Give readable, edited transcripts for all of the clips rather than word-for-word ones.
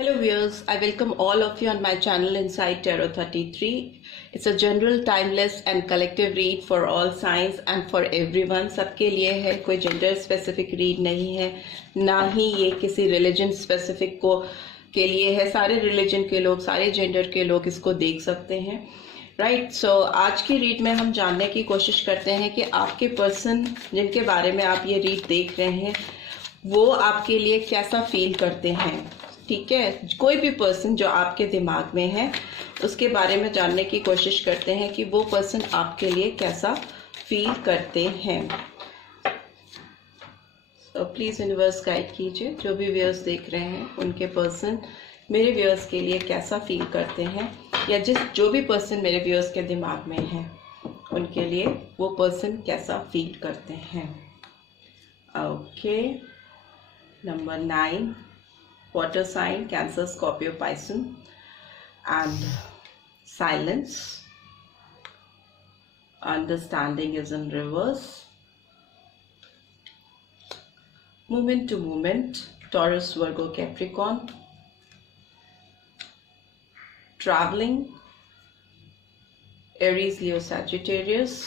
Hello viewers, I welcome all of you on my channel Inside Tarot 33. It's a general, timeless and collective read for all signs and for everyone. सबके लिए है, कोई gender specific read नहीं है, ना ही ये किसी religion specific को के लिए है। सारे रिलीजन के लोग, सारे जेंडर के लोग इसको देख सकते हैं। राइट, सो आज की रीड में हम जानने की कोशिश करते हैं कि आपके पर्सन जिनके बारे में आप ये रीड देख रहे हैं वो आपके लिए कैसा फील करते हैं। ठीक है, कोई भी पर्सन जो आपके दिमाग में है उसके बारे में जानने की कोशिश करते हैं कि वो पर्सन आपके लिए कैसा फील करते हैं। तो प्लीज़ यूनिवर्स गाइड कीजिए, जो भी व्यूअर्स देख रहे हैं उनके पर्सन मेरे व्यूअर्स के लिए कैसा फील करते हैं, या जो भी पर्सन मेरे व्यूअर्स के दिमाग में है उनके लिए वो पर्सन कैसा फील करते हैं। Okay, number 9, water sign, Cancer, Scorpio, Pisces, and silence. Understanding is in reverse. Moment to moment, Taurus, Virgo, Capricorn. Traveling, Aries, Leo, Sagittarius.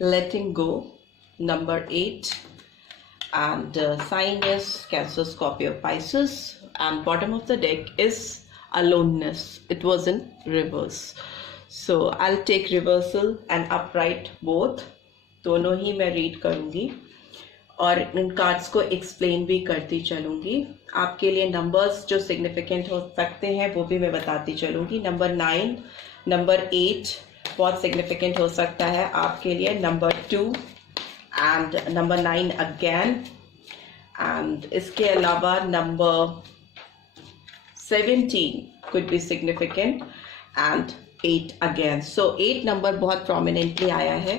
Letting go, number 8. And sign is Cancer, Scorpio, Pisces, and bottom of the deck is aloneness. It was in reverse, so I'll take reversal and upright both, दोनों ही मैं read करूँगी और इन cards को explain भी करती चलूँगी। आपके लिए नंबर्स जो सिग्निफिकेंट हो सकते हैं वो भी मैं बताती चलूँगी। नंबर 9, नंबर 8 बहुत सिग्निफिकेंट हो सकता है आपके लिए, number 2 and number 9 again, and इसके अलावा number 17 could be significant and 8 again. So 8 number बहुत prominently आया है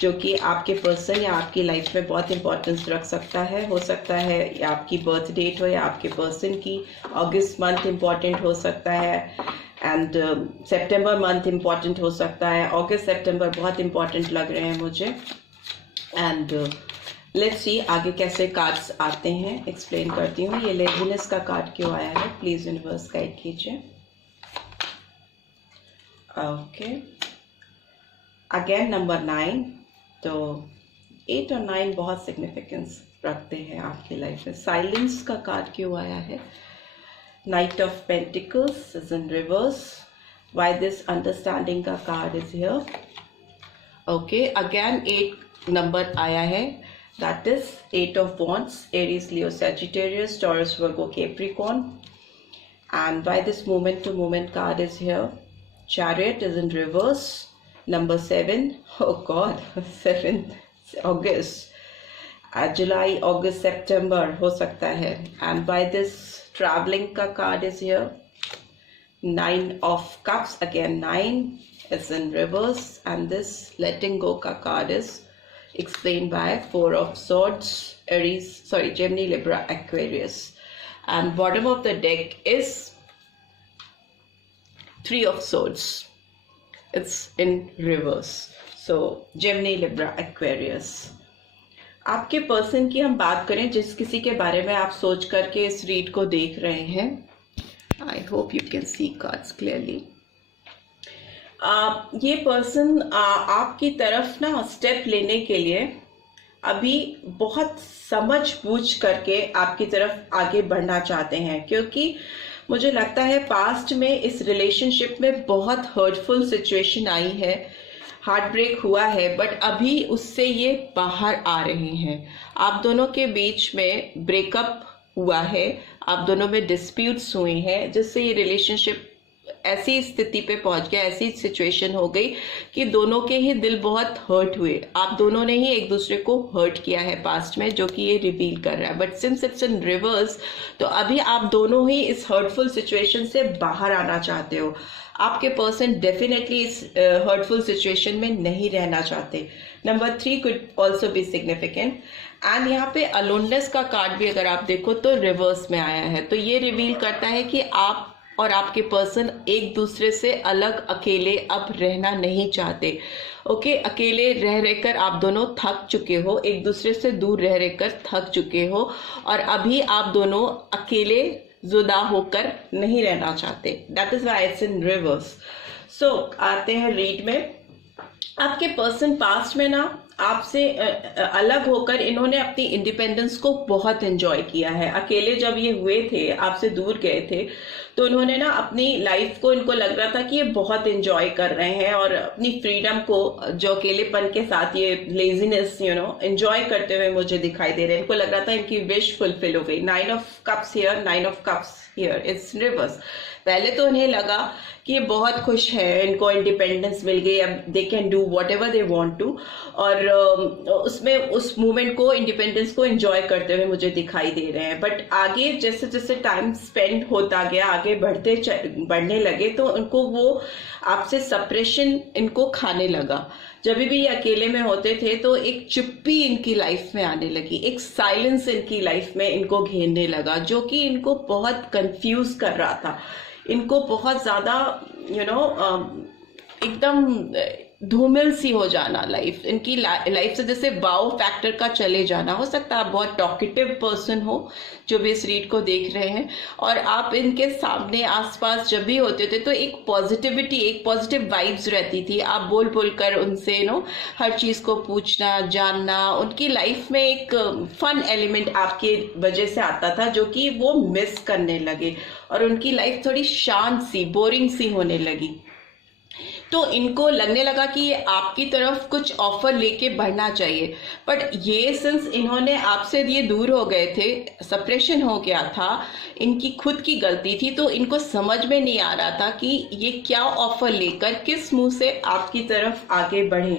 जो कि आपके पर्सन या आपकी लाइफ में बहुत इंपॉर्टेंस रख सकता है। हो सकता है या आपकी बर्थ डेट हो या आपके पर्सन की अगस्त मंथ इम्पॉर्टेंट हो सकता है, एंड सितंबर मंथ इम्पॉर्टेंट हो सकता है। अगस्त सितंबर बहुत इम्पॉर्टेंट लग रहे हैं मुझे। एंड लेट्स सी आगे कैसे कार्ड्स आते हैं, एक्सप्लेन करती हूँ। ये लेजीनेस का कार्ड क्यों आया है, प्लीज यूनिवर्स गाइड कीजिए। ओके, अगेन नंबर 9, तो 8 और 9 बहुत सिग्निफिकेंस रखते हैं आपकी लाइफ में। साइलेंस का कार्ड क्यों आया है, knight of pentacles is in reverse, why this understanding का card is here. Okay, again 8 number आया है, that is 8 of Wands, Aries, Leo, Sagittarius, Taurus, Virgo, Capricorn, and why this moment to moment card is here. Chariot is in reverse, number 7, oh god 7th August, July, August, September हो सकता है, and why this traveling का card is here. 9 of Cups, again 9 is in reverse, and this letting go का card is explained by 4 of Swords, Gemini, Libra, Aquarius, and bottom of the deck is 3 of Swords. It's in reverse, so Gemini, Libra, Aquarius. आपके person की हम बात करें, जिस किसी के बारे में आप सोच करके इस रीड को देख रहे हैं। I hope you can see cards clearly. ये पर्सन आपकी तरफ ना स्टेप लेने के लिए अभी बहुत समझ बूझ करके आपकी तरफ आगे बढ़ना चाहते हैं, क्योंकि मुझे लगता है पास्ट में इस रिलेशनशिप में बहुत हर्टफुल सिचुएशन आई है, हार्ट ब्रेक हुआ है, बट अभी उससे ये बाहर आ रहे हैं। आप दोनों के बीच में ब्रेकअप हुआ है, आप दोनों में डिस्प्यूट्स हुए हैं, जिससे ये रिलेशनशिप ऐसी स्थिति पे पहुंच गया, ऐसी सिचुएशन हो गई कि दोनों के ही दिल बहुत हर्ट हुए। आप दोनों ने ही एक दूसरे को हर्ट किया है पास्ट में, जो कि ये रिवील कर रहा है। But since it's in reverse, तो अभी आप दोनों ही इस हर्टफुल सिचुएशन से बाहर आना चाहते हो। आपके पर्सन डेफिनेटली इस हर्टफुल सिचुएशन में नहीं रहना चाहते। Number 3 could also be significant, and यहाँ पे अलोननेस का कार्ड भी अगर आप देखो तो रिवर्स में आया है, तो ये रिवील करता है कि आप और आपके पर्सन एक दूसरे से अलग अकेले अब रहना नहीं चाहते। ओके, अकेले रह रहकर आप दोनों थक चुके हो, एक दूसरे से दूर रह रहकर थक चुके हो, और अभी आप दोनों अकेले जुदा होकर नहीं रहना चाहते। That is why it's in reverse. So आते हैं रीड में। आपके पर्सन पास्ट में ना आपसे अलग होकर इन्होंने अपनी इंडिपेंडेंस को बहुत एंजॉय किया है। अकेले जब ये हुए थे, आपसे दूर गए थे, तो इन्होंने ना अपनी लाइफ को, इनको लग रहा था कि ये बहुत एंजॉय कर रहे हैं और अपनी फ्रीडम को, जो अकेलेपन के साथ ये लेजीनेस एंजॉय करते हुए मुझे दिखाई दे रहे हैं। इनको लग रहा था इनकी विश फुलफिल हो गई। 9 of cups here, 9 of cups here, it's reverse. पहले तो उन्हें लगा कि ये बहुत खुश है, इनको इंडिपेंडेंस मिल गई, अब they can do whatever they want to, और उसमें उस मूवमेंट को, इंडिपेंडेंस को एंजॉय करते हुए मुझे दिखाई दे रहे हैं। बट आगे जैसे जैसे टाइम स्पेंड होता गया, आगे बढ़ने लगे, तो उनको वो आपसे सप्रेशन इनको खाने लगा। जब भी ये अकेले में होते थे तो एक चुप्पी इनकी लाइफ में आने लगी, एक साइलेंस इनकी लाइफ में इनको घेरने लगा, जो कि इनको बहुत कंफ्यूज कर रहा था। इनको बहुत ज्यादा एकदम धूमिल सी हो जाना लाइफ, इनकी लाइफ से जैसे वाओ फैक्टर का चले जाना। हो सकता है आप बहुत टॉकेटिव पर्सन हो जो भी इस रीड को देख रहे हैं, और आप इनके सामने आसपास जब भी होते थे तो एक पॉजिटिविटी, एक पॉजिटिव वाइब्स रहती थी। आप बोल बोल कर उनसे हर चीज को पूछना, जानना, उनकी लाइफ में एक फन एलिमेंट आपके वजह से आता था, जो कि वो मिस करने लगे, और उनकी लाइफ थोड़ी शांत सी, बोरिंग सी होने लगी। तो इनको लगने लगा कि ये आपकी तरफ कुछ ऑफर लेके बढ़ना चाहिए। बट ये सिंस इन्होंने आपसे ये दूर हो गए थे, सेपरेशन हो गया था, इनकी खुद की गलती थी, तो इनको समझ में नहीं आ रहा था कि ये क्या ऑफर लेकर किस मुंह से आपकी तरफ आगे बढ़े।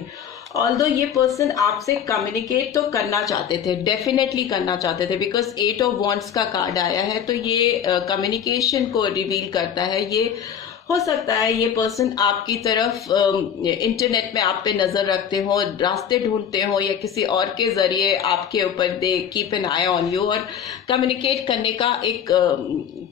ऑल्दो ये पर्सन आपसे कम्युनिकेट तो करना चाहते थे, डेफिनेटली करना चाहते थे, बिकॉज 8 ऑफ वॉन्ड्स का कार्ड आया है, तो ये कम्युनिकेशन को रिवील करता है। ये हो सकता है ये पर्सन आपकी तरफ इंटरनेट में आप पे नजर रखते हो, रास्ते ढूंढते हो, या किसी और के जरिए आपके ऊपर they keep an I on you, और कम्युनिकेट करने का, एक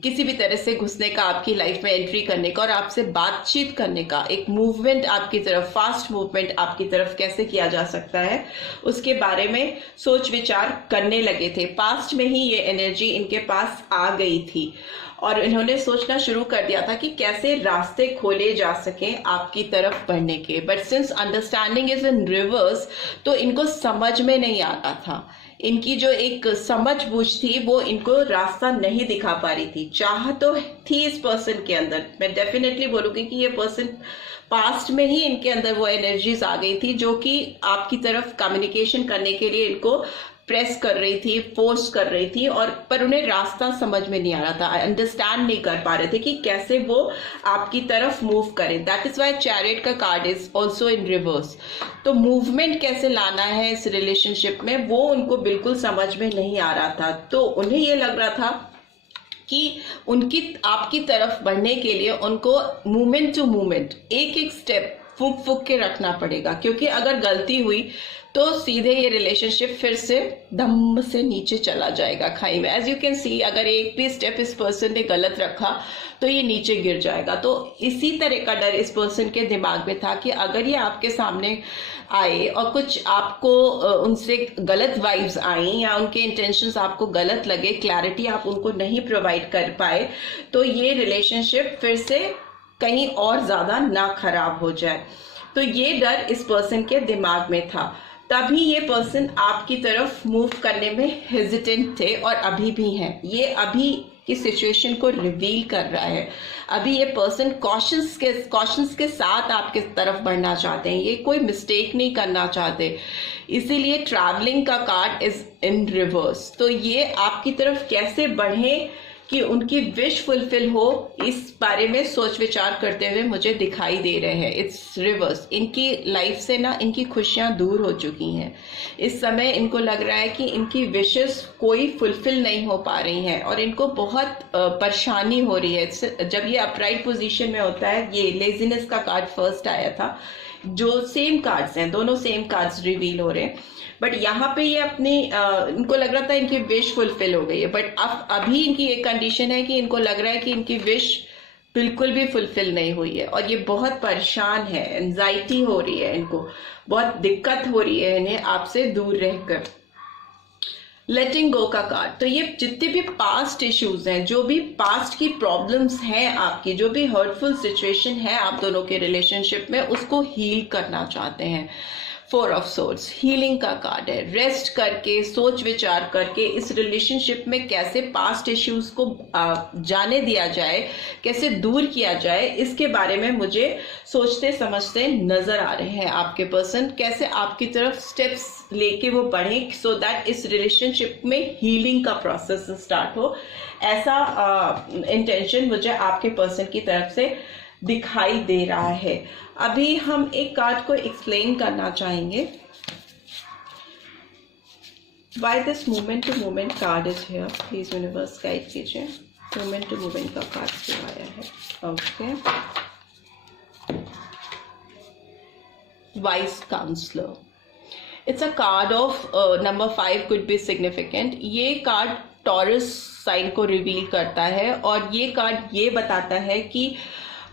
किसी भी तरह से घुसने का, आपकी लाइफ में एंट्री करने का, और आपसे बातचीत करने का एक मूवमेंट आपकी तरफ, फास्ट मूवमेंट आपकी तरफ कैसे किया जा सकता है, उसके बारे में सोच विचार करने लगे थे। पास्ट में ही ये एनर्जी इनके पास आ गई थी, और इन्होंने सोचना शुरू कर दिया था कि कैसे रास्ते खोले जा सकें आपकी तरफ बढ़ने के। But since understanding is in reverse, तो इनको समझ में नहीं आ रहा था। इनकी जो एक समझ बूझ थी वो इनको रास्ता नहीं दिखा पा रही थी। चाह तो थी इस पर्सन के अंदर, मैं डेफिनेटली बोलूंगी कि ये पर्सन पास्ट में ही इनके अंदर वो एनर्जीज आ गई थी, जो कि आपकी तरफ कम्युनिकेशन करने के लिए इनको प्रेस कर रही थी, फोर्स कर रही थी, और पर उन्हें रास्ता समझ में नहीं आ रहा था, अंडरस्टैंड नहीं कर पा रहे थे कि कैसे वो आपकी तरफ मूव करें। दैट इज वाई चैरियट का card is also in reverse. तो मूवमेंट कैसे लाना है इस रिलेशनशिप में, वो उनको बिल्कुल समझ में नहीं आ रहा था। तो उन्हें ये लग रहा था कि उनकी आपकी तरफ बढ़ने के लिए उनको मूवमेंट टू मूवमेंट, एक एक स्टेप फूक फूक के रखना पड़ेगा, क्योंकि अगर गलती हुई तो सीधे ये रिलेशनशिप फिर से धम्म से नीचे चला जाएगा खाई में। एज यू कैन सी, अगर एक भी स्टेप इस पर्सन ने गलत रखा तो ये नीचे गिर जाएगा। तो इसी तरह का डर इस पर्सन के दिमाग में था कि अगर ये आपके सामने आए और कुछ आपको उनसे गलत वाइब्स आई, या उनके इंटेंशंस आपको गलत लगे, क्लैरिटी आप उनको नहीं प्रोवाइड कर पाए, तो ये रिलेशनशिप फिर से कहीं और ज्यादा ना खराब हो जाए। तो ये डर इस पर्सन के दिमाग में था। तभी ये पर्सन आपकी तरफ मूव करने में हेजिटेंट थे, और अभी भी हैं। ये अभी की सिचुएशन को रिवील कर रहा है। अभी ये पर्सन कॉशंस के साथ आपके तरफ बढ़ना चाहते हैं, ये कोई मिस्टेक नहीं करना चाहते, इसीलिए ट्रैवलिंग का कार्ड इज इन रिवर्स। तो ये आपकी तरफ कैसे बढ़े कि उनकी विश फुलफिल हो, इस बारे में सोच विचार करते हुए मुझे दिखाई दे रहे हैं। It's reverse. इनकी लाइफ से ना इनकी खुशियां दूर हो चुकी हैं। इस समय इनको लग रहा है कि इनकी विशेस कोई फुलफिल नहीं हो पा रही हैं, और इनको बहुत परेशानी हो रही है। जब ये अपराइट पोजीशन में होता है, ये लेजीनेस का कार्ड फर्स्ट आया था, जो सेम कार्ड्स हैं, दोनों सेम कार्ड्स रिवील हो रहे हैं। बट यहाँ पे ये अपनी इनको लग रहा था इनकी विश फुलफिल हो गई है, बट अब अभी इनकी एक कंडीशन है कि इनको लग रहा है कि इनकी विश बिल्कुल भी फुलफिल नहीं हुई है और ये बहुत परेशान है, एंजाइटी हो रही है इनको, बहुत दिक्कत हो रही है इन्हें आपसे दूर रहकर। लेटिंग गो का कार्ड, तो ये जितने भी पास्ट इश्यूज हैं, जो भी पास्ट की प्रॉब्लम्स हैं आपकी, जो भी हर्टफुल सिचुएशन है आप दोनों के रिलेशनशिप में, उसको हील करना चाहते हैं। 4 ऑफ सोर्ड्स हीलिंग का कार्ड है। रेस्ट करके, सोच विचार करके इस रिलेशनशिप में कैसे पास्ट इश्यूज को जाने दिया जाए, कैसे दूर किया जाए, इसके बारे में मुझे सोचते समझते नजर आ रहे हैं आपके पर्सन। कैसे आपकी तरफ स्टेप्स लेके वो बढ़े सो दैट इस रिलेशनशिप में हीलिंग का प्रोसेस स्टार्ट हो, ऐसा इंटेंशन मुझे आपके पर्सन की तरफ से दिखाई दे रहा है। अभी हम एक कार्ड को एक्सप्लेन करना चाहेंगे। Why this moment to moment card is here, please universe guide कीजिए। मोमेंट टू मोमेंट का कार्ड क्यों आया है? Okay, wise counsellor, it's a card of number 5 could be significant. ये कार्ड टॉरस साइन को रिवील करता है और ये कार्ड ये बताता है कि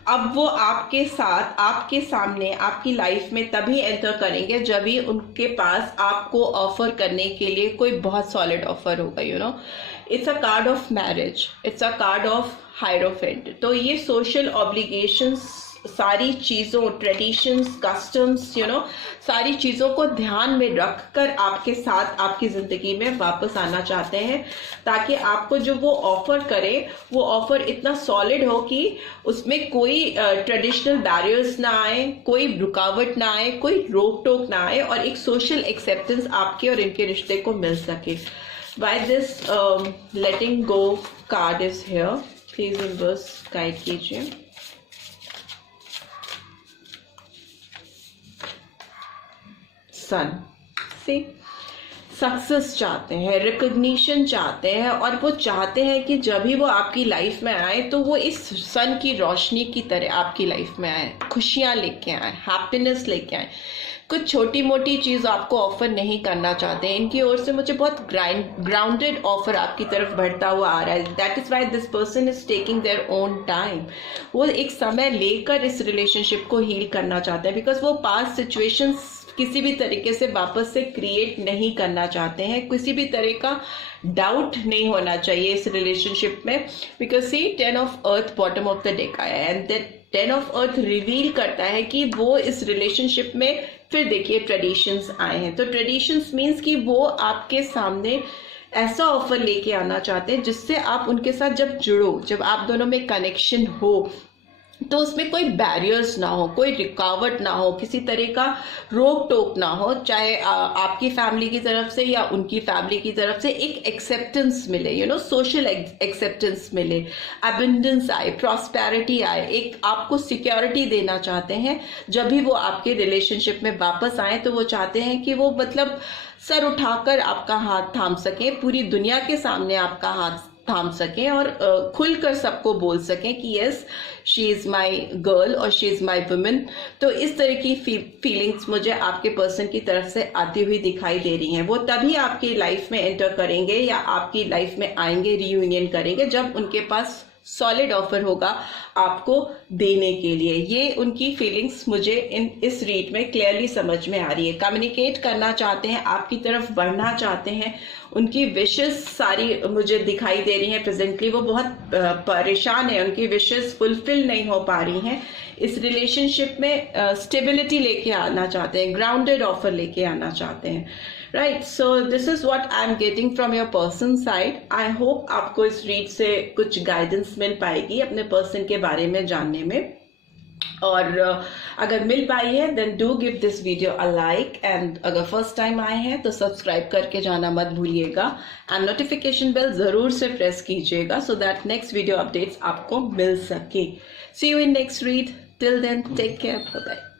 अब वो आपके साथ, आपके सामने, आपकी लाइफ में तभी एंटर करेंगे जब भी उनके पास आपको ऑफर करने के लिए कोई बहुत सॉलिड ऑफर होगा। You know, it's a card of marriage, it's a card of hierophant. तो ये सोशल ऑब्लिगेशंस, सारी चीज़ों, ट्रेडिशंस, कस्टम्स, यू नो, सारी चीज़ों को ध्यान में रखकर आपके साथ आपकी ज़िंदगी में वापस आना चाहते हैं, ताकि आपको जो वो ऑफर करे वो ऑफर इतना सॉलिड हो कि उसमें कोई ट्रेडिशनल बैरियर्स ना आए, कोई रुकावट ना आए, कोई रोक टोक ना आए और एक सोशल एक्सेप्टेंस आपके और इनके रिश्ते को मिल सके। By this letting go card is here, please universe guide कीजिए। सन से सक्सेस चाहते हैं, रिकॉग्निशन चाहते हैं और वो चाहते हैं कि जब भी वो आपकी लाइफ में आए तो वो इस सन की रोशनी की तरह आपकी लाइफ में आए, खुशियां लेके आए, हैप्पीनेस लेके आए। कुछ छोटी मोटी चीज आपको ऑफर नहीं करना चाहते हैं। इनकी ओर से मुझे बहुत ग्राउंडेड ऑफर आपकी तरफ बढ़ता हुआ आ रहा है। That is why this person is taking their own time. वो एक समय लेकर इस रिलेशनशिप को हील करना चाहते हैं, बिकॉज वो पास्ट सिचुएशंस किसी भी तरीके से वापस से क्रिएट नहीं करना चाहते हैं। किसी भी तरह का डाउट नहीं होना चाहिए इस रिलेशनशिप में, because see 10 of earth bottom of the deck आया and that 10 of earth reveal करता है कि वो इस रिलेशनशिप में, फिर देखिए ट्रेडिशंस आए हैं, तो ट्रेडिशंस मीन्स कि वो आपके सामने ऐसा ऑफर लेके आना चाहते हैं जिससे आप उनके साथ जब जुड़ो, जब आप दोनों में कनेक्शन हो तो उसमें कोई बैरियर्स ना हो, कोई रुकावट ना हो, किसी तरह का रोक टोक ना हो, चाहे आपकी फैमिली की तरफ से या उनकी फैमिली की तरफ से एक एक्सेप्टेंस मिले, यू नो, सोशल एक्सेप्टेंस मिले, अबंडेंस आए, प्रॉस्पेरिटी आए, एक आपको सिक्योरिटी देना चाहते हैं। जब भी वो आपके रिलेशनशिप में वापस आए तो वो चाहते हैं कि वो मतलब सर उठाकर आपका हाथ थाम सके, पूरी दुनिया के सामने आपका हाथ थाम सकें और खुलकर सबको बोल सकें कि yes she is my girl और शी इज माई वुमेन। तो इस तरह की फीलिंग्स मुझे आपके पर्सन की तरफ से आती हुई दिखाई दे रही हैं। वो तभी आपकी लाइफ में एंटर करेंगे या आपकी लाइफ में आएंगे, रीयूनियन करेंगे, जब उनके पास सॉलिड ऑफर होगा आपको देने के लिए। ये उनकी फीलिंग्स मुझे इस रीड में क्लियरली समझ में आ रही है। कम्युनिकेट करना चाहते हैं, आपकी तरफ बढ़ना चाहते हैं, उनकी विशेस सारी मुझे दिखाई दे रही हैं। प्रेजेंटली वो बहुत परेशान है, उनकी विशेस फुलफिल नहीं हो पा रही हैं। इस रिलेशनशिप में स्टेबिलिटी लेके आना चाहते हैं, ग्राउंडेड ऑफर लेके आना चाहते हैं। Right, so this is what I am getting from your person side. I hope आपको इस रीड से कुछ गाइडेंस मिल पाएगी अपने पर्सन के बारे में जानने में, और अगर मिल पाई है then do give this video a like, and अगर फर्स्ट टाइम आए हैं तो सब्सक्राइब करके जाना मत भूलिएगा, एंड नोटिफिकेशन बेल जरूर से प्रेस कीजिएगा so that next video updates आपको मिल सके। See you in next read, till then take care, bye bye.